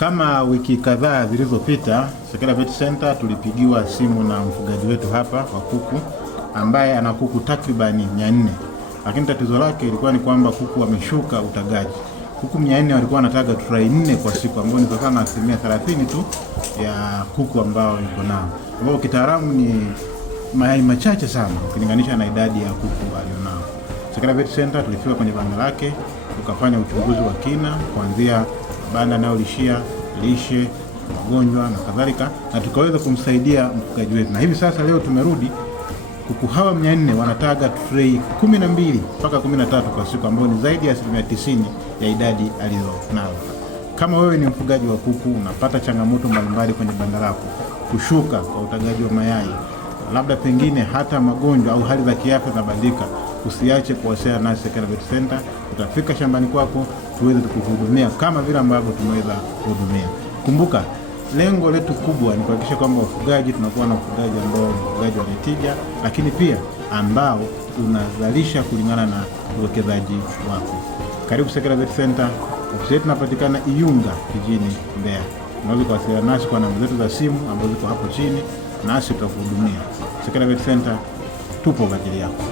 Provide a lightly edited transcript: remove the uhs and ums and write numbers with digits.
Kama wiki kadhaa zilizopita, Sekela Vet Center tulipigiwa simu na mfugaji wetu hapa wa kuku ambaye ana kuku takribani 400. Lakini tatizo lake ilikuwa ni kwamba kuku wameshuka utagaji. Kuku 400 walikuwa wanataga tray 4 kwa siku, ambao ni sawa na 30% tu ya kuku ambao yuko nao. Ambao kitaalamu ni mayai machache sana ukilinganisha na idadi ya kuku alionao. Sekela Vet Center tulifika kwenye banda lake, tukafanya uchunguzi wa kina kuanzia banda analolishia, lishe, magonjwa na kadhalika, na tukaweza kumsaidia mfugaji wetu. Na hivi sasa leo tumerudi, kuku hawa 400 wanataga tray 12 mpaka 13 kwa siku, ambao ni zaidi ya 90% ya idadi aliyonao. Kama wewe ni mfugaji wa kuku, unapata changamoto mbalimbali kwenye banda lako, kushuka kwa utagaji wa mayai, labda pengine hata magonjwa au hali za kiafya zinabadilika, usiache kuwasiliana na Sekela Vet Center. Utafika shambani kwako tuweze kukuhudumia kama vile ambavyo tumeweza kuhudumia. Kumbuka, lengo letu kubwa ni kuhakikisha kwamba wafugaji tunakuwa na ufugaji ambao ni ufugaji wa tija, lakini pia ambao unazalisha kulingana na uwekezaji wako. Karibu Sekela Vet Center. Ofisi yetu inapatikana Iyunga jijini Mbeya. Unaweza kuwasiliana nasi kwa namba zetu za simu ambazo ziko hapo chini, nasi tutakuhudumia. Sekela Vet Center tupo kwa ajili yako.